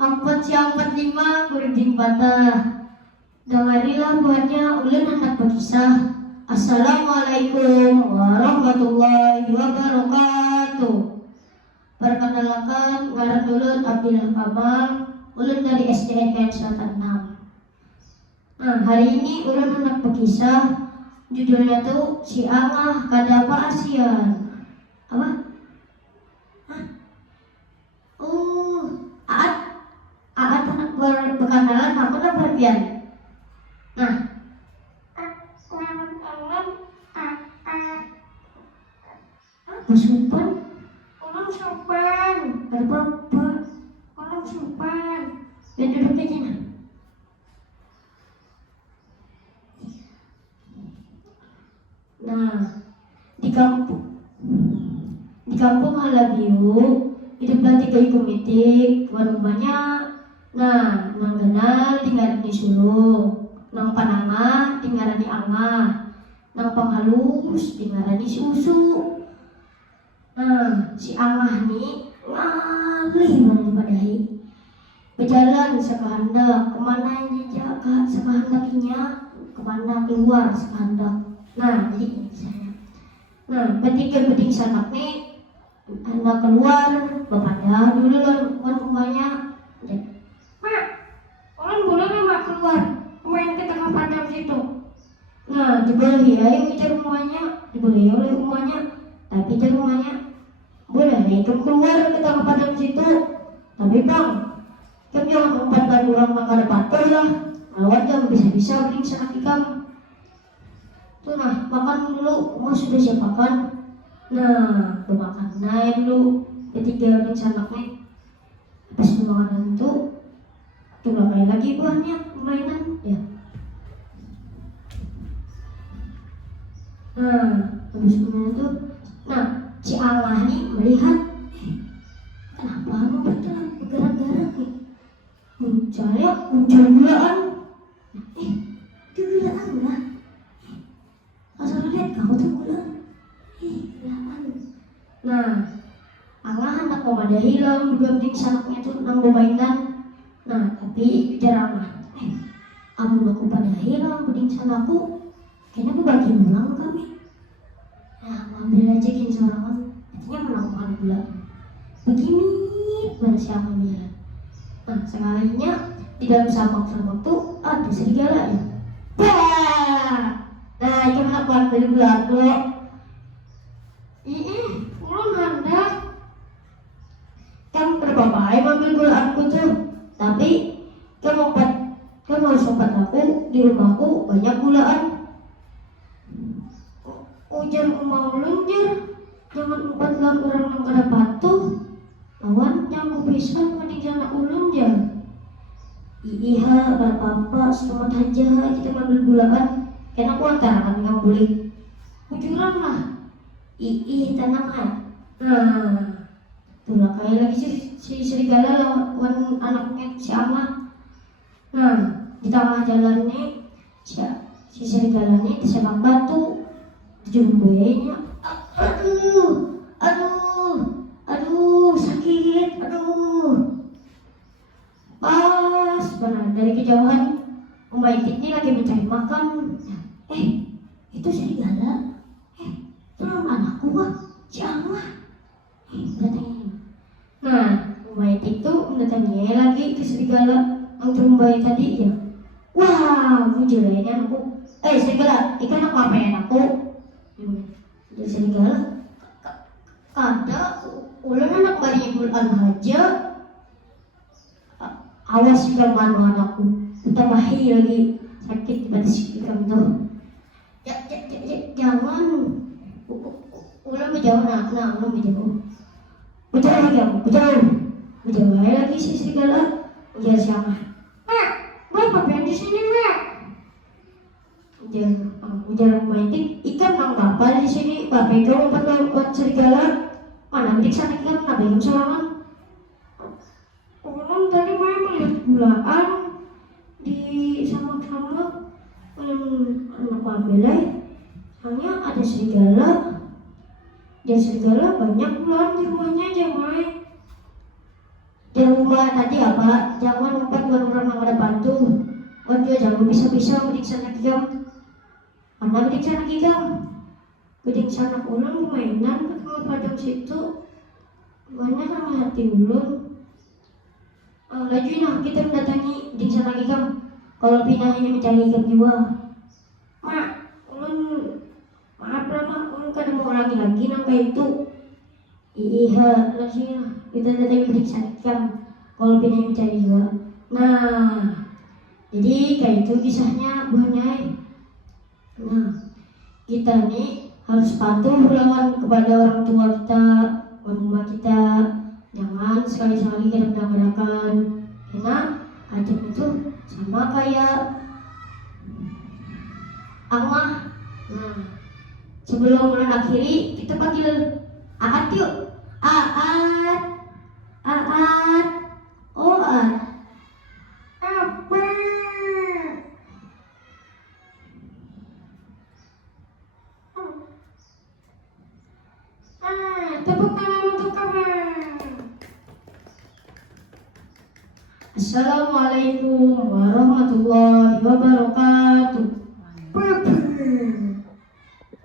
445 kuring patah. Dengarilah buatnya ulun hendak berkisah. Assalamualaikum warahmatullahi wabarakatuh. Perkenalkan, ngaran ulun Abdillah Kamal. Ulun dari SDN Selatan 6. Nah, hari ini ulun hendak berkisah. Judulnya tuh Si Angah Kadapa Asian. Apa? Hah? Aat hendak berkenalan apa berpian? Nah, Supan, orang Supan, berapa? Orang Supan, yang duduk di sini. Nah, di kampung Halabiu hiduplah 3 ibu mitik, warung banyak. Nah, nang genal tinggal di sulung, nang panangah tinggal di angah, nang panghalus tinggal di susu. Nah, si angah ni ngalih banget padahi. Berjalan sekehendak, kemana aja kak sekehendakinya, kemana keluar sekehendak. Nah, jadi ini saya. Nah, ketika beting sanak nih, anda keluar, bepada dulu kan rumahnya. Mak, orang boleh nggak keluar, main ke tengah padang situ. Nah, dibolehi ayo bicara rumahnya, dibolehi oleh rumahnya, tapi bicara rumahnya boleh ikut keluar ke tengah padang situ. Tapi bang, kamu jangan umpan orang mangkada patah lah. Lawan jam bisa-bisa beting sanak ikam. Tuh nah, makan dulu, mau sudah siap makan. Nah, tuh makan naik dulu. Ketiga orang sanaknya. Pas makanan itu, tuh main lagi buahnya, mainan ya. Nah, habis mainan tuh, nah si Allah nih melihat, kenapa mau bergerak-gerak nih? Muncul gulaan. Gulaan lah. Asal lihat kau tuh gulaan. Gulaan. Nah, Allah hendak memadahi hilang berbanding sanaknya tuh nang mainan. Nah, tapi jarang lah. Amun aku pada hilang berbanding sanakku, kayaknya aku bagi ulang kami. Nah, ambil aja gini sorangan, artinya melakukan gula. Begini, mana siapa dia? Nah, sekalinya di dalam samak-samak tuh ada serigala ya. Bah! Nah, itu melakukan beli gula aku. Ulun hendak kan berbagai ambil gula aku tuh, tapi kamu harus sempat aku di rumahku banyak gulaan. Ujar mau lunjir, jangan umpat lah orang yang kada patuh. Lawan yang bisa mending jangan ulun jar. Iya, kada apa-apa, selamat aja kita ngambil gulaan. Karena aku antara kami yang boleh ujuran lah. Tenang kan. Nah, itulah kayak lagi si serigala lawan anaknya si Ama. Nah, di tengah jalan nih si serigala nih tersemak batu. Jumbunya, aduh, sakit, pas benar dari kejauhan Umaitik ini lagi mencari makan. Itu serigala. Tolong anakku wah, si Angah. Datangin. Nah, Umaitik tuh mendatangi lagi ke serigala yang terumbai tadi ya. Wah, muncul ya anakku. Serigala, ikan aku apain aku? Jadi serigala kada ulun anak bari bulan aja. Awas juga manu anakku, utambahi lagi sakit di batas ikam tuh. Jangan ulun menjauh ulun menjauh lagi si serigala. Ujar siapa? Bapak yang di sini mak. Ujar Umaitik, ikan nang kapal di sini. Bapak itu lompat serigala. Mana bedik sana ikan, apa yang sorangan? Ulun tadi main melihat gulaan di samak-samak. Anak ambil hanya ada serigala. Dan serigala banyak gulaan di rumahnya aja main. di rumah tadi apa? Jangan lupa tuan orang yang ada bantu. Dia jangan bisa-bisa meriksa lagi kamu. Mana meriksa lagi kamu? Meriksa anak ulang mainan ke padang situ. Mana sama hati ulun? Lagi nah kita mendatangi meriksa lagi kamu. Kalau pinahnya mencari ikan jiwa. Mak, ulun maaf lah mak, ulun kadang mau lagi nangka itu. Iya, lagi nah kita datang meriksa ikan. Kalau pinahnya mencari jiwa. Nah, jadi kayak itu kisahnya Bu Nyai. Nah, kita nih harus patuh lawan kepada orang tua kita, orang rumah kita. Jangan sekali-sekali kita mendengarkan. Karena ajab itu sama kayak Allah. Nah, sebelum bulan akhiri kita panggil Aat yuk. Aat, Aat, oh Aat. Apa? Tepuk tangan untuk kamu. Assalamualaikum warahmatullahi wabarakatuh.